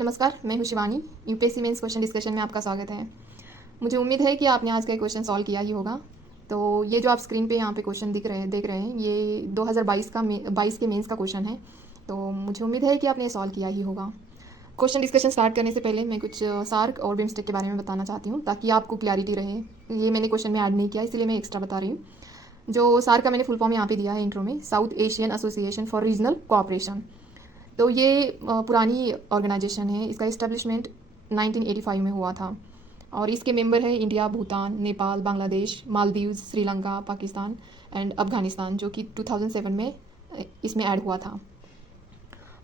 नमस्कार, मैं हूँ Shivani. UPSC mains question discussion में आपका स्वागत है। मुझे उम्मीद है कि आपने आज का क्वेश्चन सॉल्व किया ही होगा। तो ये जो आप स्क्रीन पे यहाँ पे क्वेश्चन देख रहे हैं, ये 2022 के मेंस का क्वेश्चन है। तो मुझे उम्मीद है कि आपने ये सॉल्व किया ही होगा। क्वेश्चन डिस्कशन स्टार्ट करने से पहले मैं कुछ सार्क और बिम्स्टेक के बारे में बताना चाहती हूँ, ताकि आपको क्लैरिटी रहे। ये मैंने क्वेश्चन में ऐड नहीं किया, इसलिए मैं एक्स्ट्रा बता रही हूँ। जो सार्क का मैंने फुल फॉर्म यहाँ पे दिया है इंट्रो में, south Asian association for regional cooperation. तो ये पुरानी ऑर्गेनाइजेशन है। इसका इस्टेब्लिशमेंट 1985 में हुआ था और इसके मेंबर है इंडिया, भूटान, नेपाल, बांग्लादेश, मालदीव्स, श्रीलंका, पाकिस्तान एंड अफगानिस्तान, जो कि 2007 में इसमें ऐड हुआ था।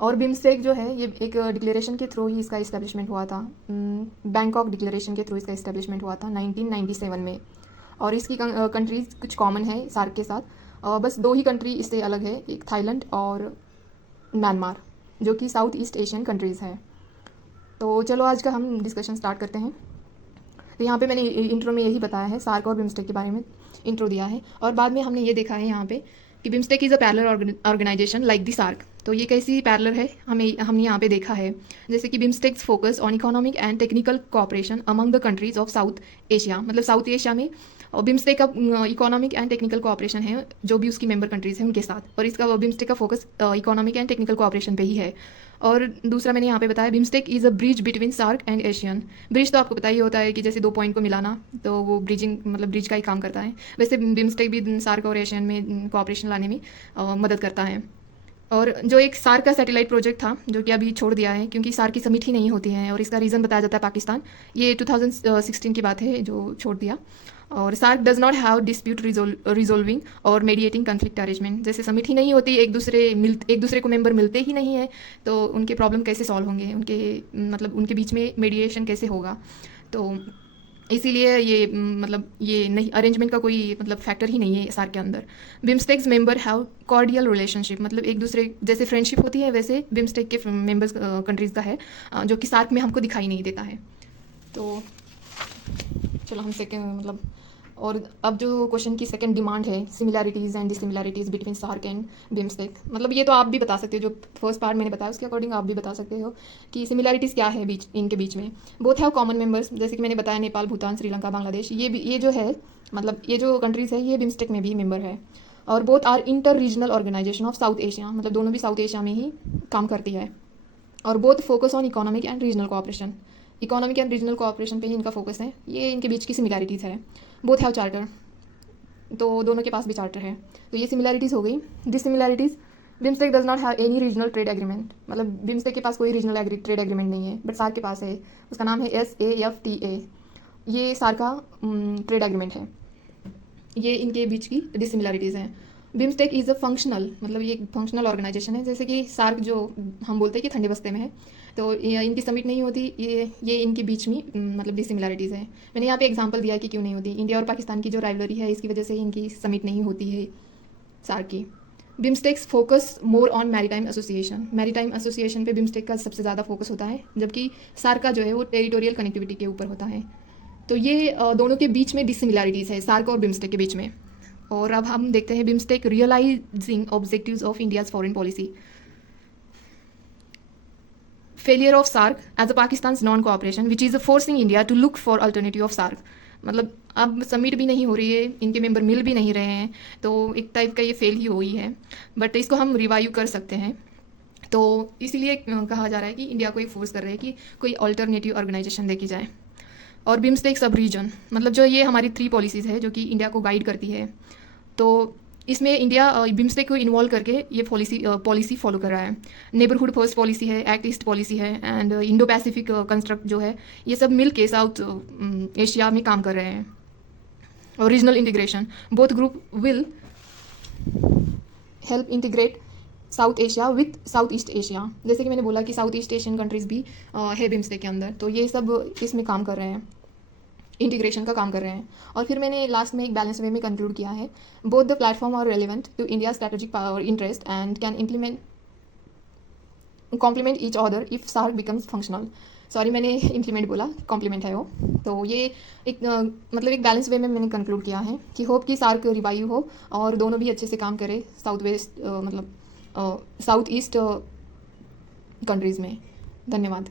और बिम्स्टेक जो है ये एक डिक्लेरेशन के थ्रू ही इसका इस्टेब्लिशमेंट हुआ था। बैंकॉक डिक्लेरेशन के थ्रू इसका इस्टेब्लिशमेंट हुआ था 1997 में। और इसकी कंट्रीज़ कुछ कॉमन है सार्क के साथ, बस दो ही कंट्री इससे अलग है, एक थाईलैंड और म्यांमार, जो कि साउथ ईस्ट एशियन कंट्रीज़ है। तो चलो आज का हम डिस्कशन स्टार्ट करते हैं। तो यहाँ पे मैंने इंट्रो में यही बताया है, सार्क और बिम्स्टेक के बारे में इंट्रो दिया है, और बाद में हमने ये देखा है यहाँ पे कि BIMSTEC is a parallel organisation like the SAARC. तो ये कैसी पैरेलल है, हमने यहाँ पे देखा है। जैसे कि BIMSTEC's focus on economic and technical cooperation among the countries of South Asia, मतलब साउथ एशिया में और बिम्स्टेक का इकोनॉमिक एंड टेक्निकल कोऑपरेशन है जो भी उसकी मेंबर कंट्रीज़ हैं उनके साथ, और इसका बिम्स्टेक का focus economic and technical cooperation पे ही है। और दूसरा मैंने यहाँ पे बताया BIMSTEC is a bridge between SAARC and ASEAN. Bridge तो आपको पता ही होता है कि जैसे दो पॉइंट को मिलाना, तो वो ब्रिजिंग मतलब ब्रिज का ही काम करता है। वैसे बिम्स्टेक भी सार्क और एशियन में कोऑपरेशन लाने में मदद करता है। और जो एक सार्क का सैटेलाइट प्रोजेक्ट था जो कि अभी छोड़ दिया है, क्योंकि सार्क की समिट ही नहीं होती है, और इसका रीज़न बताया जाता है पाकिस्तान। ये 2016 की बात है जो छोड़ दिया। और SAARC does not have dispute resolving और मेडिएटिंग कन्फ्लिक्ट अरेंजमेंट। जैसे समिट ही नहीं होती, एक दूसरे को मेंबर मिलते ही नहीं है, तो उनके प्रॉब्लम कैसे सॉल्व होंगे, उनके बीच में मेडिएशन कैसे होगा। तो इसीलिए ये ये नहीं, अरेंजमेंट का कोई फैक्टर ही नहीं है सार्क के अंदर। बिम्स्टेक्स मेंबर हैव कॉर्डियल रिलेशनशिप, मतलब एक दूसरे जैसे फ्रेंडशिप होती है, वैसे बिम्स्टेक के मेंबर्स कंट्रीज़ का है, जो कि सार्क में हमको दिखाई नहीं देता है। तो चलो हम सेकेंड और अब जो क्वेश्चन की सेकंड डिमांड है, similarities and dissimilarities between SAARC and BIMSTEC. ये तो आप भी बता सकते हो, जो फर्स्ट पार्ट मैंने बताया उसके अकॉर्डिंग आप भी बता सकते हो कि सिमिलैरिटीज़ क्या है इनके बीच में। बोथ हैव कॉमन मेंबर्स, जैसे कि मैंने बताया नेपाल, भूटान, श्रीलंका, बांग्लादेश, ये जो है ये जो कंट्रीज़ है ये बिम्स्टेक में भी मेंबर है। और both are inter regional organisation of South Asia, मतलब दोनों भी साउथ एशिया में ही काम करती है। और both focus on economic and regional cooperation, economic and regional cooperation पे ही इनका फोकस है। ये इनके बीच की सिमिलैरिटीज़ है। बोथ हैव चार्टर, तो दोनों के पास भी चार्टर है। तो ये सिमिलैरिटीज़ हो गई। Dissimilarities, BIMSTEC does not have any regional trade agreement, मतलब बिम्स्टेक के पास कोई रीजनल ट्रेड एग्रीमेंट नहीं है, बट सार्क के पास है। उसका नाम है SAFTA। ये सार्क का ट्रेड एग्रीमेंट है। ये इनके बीच की डिसिमिलैरिटीज़ हैं। बिम्स्टेक इज़ अ फंक्शनल, मतलब ये फंक्शनल ऑर्गेनाइजेशन है। जैसे कि सार्क जो हम बोलते हैं कि ठंडे बस्ते में है, तो ये इनकी समिट नहीं होती, ये इनके बीच में डिसिमिलैरिटीज़ है। मैंने यहाँ पे एग्जांपल दिया कि क्यों नहीं होती। इंडिया और पाकिस्तान की जो राइवलरी है, इसकी वजह से इनकी समिट नहीं होती है सार्क की। BIMSTEC's focus more on maritime association, maritime association पे बिम्स्टेक का सबसे ज़्यादा फोकस होता है, जबकि सार्क का जो है वो टेरिटोरियल कनेक्टिविटी के ऊपर होता है। तो ये दोनों के बीच में डिसिमिलैरिटीज़ है, सार्क और बिम्स्टेक के बीच में। और अब हम देखते हैं BIMSTEC realising objectives of India's foreign policy. Failure of SAARC as a Pakistan non cooperation which is forcing India to look for alternative of SAARC. अब समिट भी नहीं हो रही है, इनके मेंबर मिल भी नहीं रहे हैं, तो एक टाइप का ये फेल ही हुई है, बट इसको हम रिवाइव कर सकते हैं। तो इसीलिए कहा जा रहा है कि इंडिया को एक फोर्स कर रहे हैं कि कोई अल्टरनेटिव ऑर्गेनाइजेशन देखी जाए। और बिम्स्टेक सब रीजन, जो ये हमारी 3 पॉलिसीज़ है जो कि इंडिया को गाइड करती है, तो इसमें इंडिया बिम्स्टेक को इन्वॉल्व करके ये पॉलिसी फॉलो कर रहा है। नेबरहुड फर्स्ट पॉलिसी है, एक्ट ईस्ट पॉलिसी है, एंड इंडो पैसिफिक कंस्ट्रक्ट जो है, ये सब मिल के साउथ एशिया में काम कर रहे हैं। और regional integration, both group will help integrate south Asia with south east Asia. जैसे कि मैंने बोला कि साउथ ईस्ट एशियन कंट्रीज़ भी है बिम्स्टेक के अंदर, तो ये सब इसमें काम कर रहे हैं, इंटीग्रेशन का काम कर रहे हैं। और फिर मैंने लास्ट में एक बैलेंस वे में कंक्लूड किया है, both the platform are relevant to India strategic power interest and can complement each other if SAARC becomes functional. Sorry, मैंने इम्प्लीमेंट बोला, कॉम्प्लीमेंट है वो। तो ये एक एक बैलेंस वे में मैंने कंक्लूड किया है कि होप कि सार्क रिवाइव हो और दोनों भी अच्छे से काम करे साउथ ईस्ट कंट्रीज़ में। धन्यवाद।